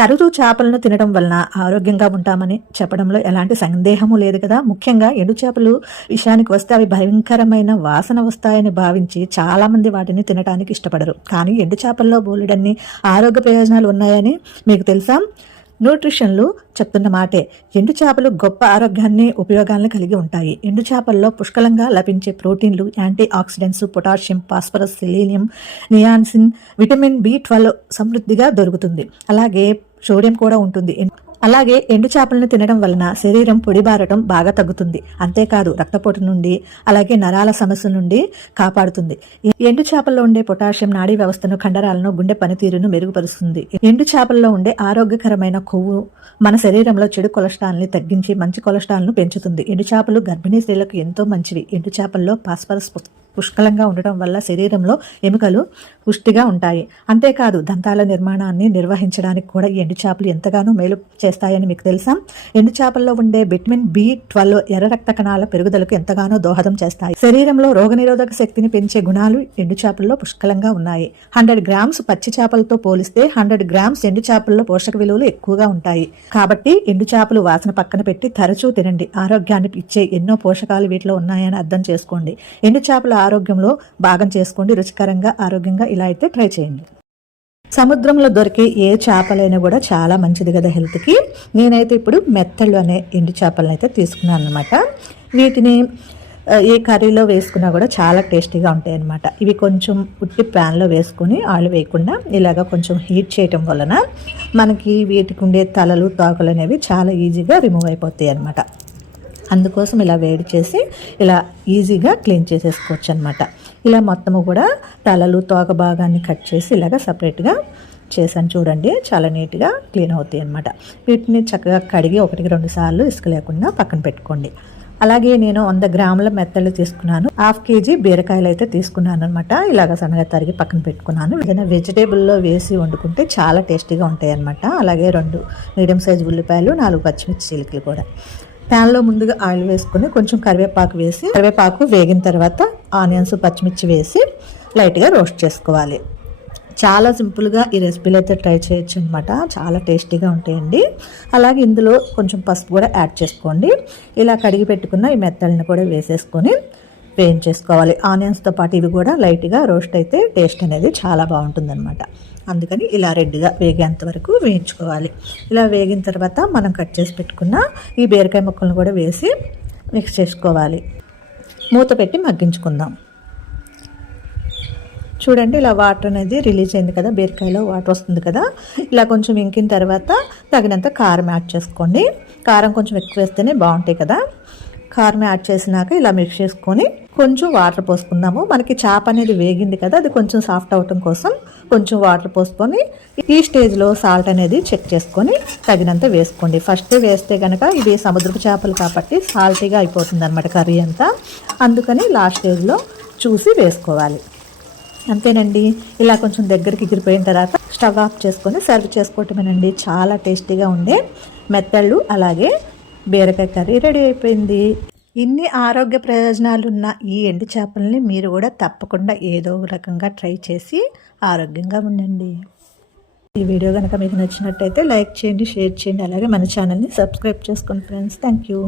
తరచూ చేపలను తినడం వలన ఆరోగ్యంగా ఉంటామని చెప్పడంలో ఎలాంటి సందేహము లేదు కదా. ముఖ్యంగా ఎండు చేపలు విషయానికి వస్తే అవి భయంకరమైన వాసన వస్తాయని భావించి చాలా మంది వాటిని తినడానికి ఇష్టపడరు. కానీ ఎండు చేపల్లో బోలెడన్ని ఆరోగ్య ప్రయోజనాలు ఉన్నాయని మీకు తెలుసా? న్యూట్రిషన్లు చెప్తున్న మాటే ఎండు చేపలు గొప్ప ఆరోగ్యాన్ని ఉపయోగాలను కలిగి ఉంటాయి. ఎండు చేపల్లో పుష్కలంగా లభించే ప్రోటీన్లు antioxidants potassium phosphorus selenium niacin vitamin B twelve సమృద్ధిగా దొరుకుతుంది. అలాగే సోడియం కూడా ఉంటుంది. అలాగే ఎండు చేపలను తినడం వలన శరీరం పొడిబారటం బాగా తగ్గుతుంది. అంతేకాదు రక్తపోటు నుండి అలాగే నరాల సమస్య నుండి కాపాడుతుంది. ఎండు చేపల్లో ఉండే పొటాషియం నాడీ వ్యవస్థను కండరాలను గుండె పనితీరును మెరుగుపరుస్తుంది. ఎండు చేపల్లో ఉండే ఆరోగ్యకరమైన కొవ్వు మన శరీరంలో చెడు కొలెస్ట్రాల్ని తగ్గించి మంచి కొలెస్ట్రాల్ను పెంచుతుంది. ఎండు చేపలు గర్భిణీ స్త్రీలకు ఎంతో మంచివి. ఎండు చేపల్లో పాస్పరస్ పుష్కలంగా ఉండటం వల్ల శరీరంలో ఎముకలు పుష్టిగా ఉంటాయి. అంతేకాదు దంతాల నిర్మాణాన్ని నిర్వహించడానికి కూడా ఈ ఎండు చేపలు ఎంతగానో మేలు చేస్తాయని మీకు తెలుసా? ఎండు చేపల్లో ఉండే విటమిన్ బి ట్వెల్వ్ ఎర్ర రక్త కణాల పెరుగుదలకు ఎంతగానో దోహదం చేస్తాయి. శరీరంలో రోగనిరోధక శక్తిని పెంచే గుణాలు ఎండు చేపల్లో పుష్కలంగా ఉన్నాయి. హండ్రెడ్ గ్రామ్స్ పచ్చి చేపలతో పోలిస్తే హండ్రెడ్ గ్రామ్స్ ఎండు చేపల్లో పోషక విలువలు ఎక్కువగా ఉంటాయి. కాబట్టి ఎండు చేపలు వాసన పక్కన పెట్టి తరచూ తినండి. ఆరోగ్యాన్ని ఇచ్చే ఎన్నో పోషకాలు వీటిలో ఉన్నాయని అర్థం చేసుకోండి. ఎండు చేపల ఆరోగ్యంలో భాగం చేసుకోండి. రుచికరంగా ఆరోగ్యంగా ఇలా అయితే ట్రై చేయండి. సముద్రంలో దొరికే ఏ చేపలైనా కూడా చాలా మంచిది కదా హెల్త్కి. నేనైతే ఇప్పుడు మెత్తళ్ళు అనే ఎండు చేపలను అయితే తీసుకున్నాను అనమాట వీటిని ఏ కర్రీలో వేసుకున్నా కూడా చాలా టేస్టీగా ఉంటాయి అన్నమాట ఇవి కొంచెం ఉట్టి ప్యాన్లో వేసుకొని ఆయిల్ వేయకుండా ఇలాగ కొంచెం హీట్ చేయటం వలన మనకి వీటికి ఉండే తలలు తాకులు అనేవి చాలా ఈజీగా రిమూవ్ అయిపోతాయి అనమాట అందుకోసం ఇలా వేడి చేసి ఇలా ఈజీగా క్లీన్ చేసేసుకోవచ్చు అనమాట ఇలా మొత్తము కూడా తలలు తోక భాగాన్ని కట్ చేసి ఇలాగ సపరేట్గా చేశాను చూడండి. చాలా నీట్గా క్లీన్ అవుతాయి అనమాట వీటిని చక్కగా కడిగి ఒకటికి రెండు సార్లు ఇసుక లేకుండా పక్కన పెట్టుకోండి. అలాగే నేను వంద గ్రాముల మెత్తలు తీసుకున్నాను. హాఫ్ కేజీ బీరకాయలు అయితే తీసుకున్నాను అనమాట ఇలాగ సన్నగా తరిగి పక్కన పెట్టుకున్నాను. ఏదైనా వెజిటేబుల్లో వేసి వండుకుంటే చాలా టేస్టీగా ఉంటాయి అనమాట అలాగే రెండు మీడియం సైజ్ ఉల్లిపాయలు నాలుగు పచ్చిమిర్చి చిలికలు కూడా. ప్యాన్లో ముందుగా ఆయిల్ వేసుకొని కొంచెం కరివేపాకు వేసి కరివేపాకు వేగిన తర్వాత ఆనియన్స్ పచ్చిమిర్చి వేసి లైట్గా రోస్ట్ చేసుకోవాలి. చాలా సింపుల్గా ఈ రెసిపీలు అయితే ట్రై చేయొచ్చు అనమాట చాలా టేస్టీగా ఉంటాయండి. అలాగే ఇందులో కొంచెం పసుపు కూడా యాడ్ చేసుకోండి. ఇలా కడిగి పెట్టుకున్న ఈ మెత్తల్ని కూడా వేసేసుకొని వేయించేసుకోవాలి. ఆనియన్స్తో పాటు ఇవి కూడా లైట్గా రోస్ట్ అయితే టేస్ట్ అనేది చాలా బాగుంటుందన్నమాట. అందుకని ఇలా రెడ్గా వేగేంత వరకు వేయించుకోవాలి. ఇలా వేగిన తర్వాత మనం కట్ చేసి పెట్టుకున్న ఈ బీరకాయ ముక్కలను కూడా వేసి మిక్స్ చేసుకోవాలి. మూత పెట్టి మగ్గించుకుందాం. చూడండి ఇలా వాటర్ అనేది రిలీజ్ అయింది కదా బీరకాయలో వాటర్ వస్తుంది కదా. ఇలా కొంచెం ఇంకిన తర్వాత తగినంత కారం యాడ్ చేసుకోండి. కారం కొంచెం ఎక్కువ వేస్తేనే బాగుంటాయి కదా. కారం యాడ్ చేసినాక ఇలా మిక్స్ చేసుకొని కొంచెం వాటర్ పోసుకుందాము. మనకి చేప అనేది వేగింది కదా అది కొంచెం సాఫ్ట్ అవటం కోసం కొంచెం వాటర్ పోసుకొని ఈ స్టేజ్లో సాల్ట్ అనేది చెక్ చేసుకొని తగినంత వేసుకోండి. ఫస్ట్ వేస్తే కనుక ఇవి సముద్రపు చేపలు కాబట్టి సాల్టీగా అయిపోతుంది అనమాట కర్రీ అంతా. అందుకని లాస్ట్ స్టేజ్లో చూసి వేసుకోవాలి. అంతేనండి. ఇలా కొంచెం దగ్గరికి ఎగిరిపోయిన తర్వాత స్టవ్ ఆఫ్ చేసుకొని సర్వ్ చేసుకోవటమేనండి. చాలా టేస్టీగా ఉండే మెత్తళ్ళు అలాగే బీరకాయ కర్రీ రెడీ అయిపోయింది. ఇన్ని ఆరోగ్య ప్రయోజనాలున్న ఈ ఎండు చేపల్ని మీరు కూడా తప్పకుండా ఏదో రకంగా ట్రై చేసి ఆరోగ్యంగా ఉండండి. ఈ వీడియో కనుక మీకు నచ్చినట్టయితే లైక్ చేయండి షేర్ చేయండి అలాగే మన ఛానల్ని సబ్స్క్రైబ్ చేసుకోండి ఫ్రెండ్స్. Thank you.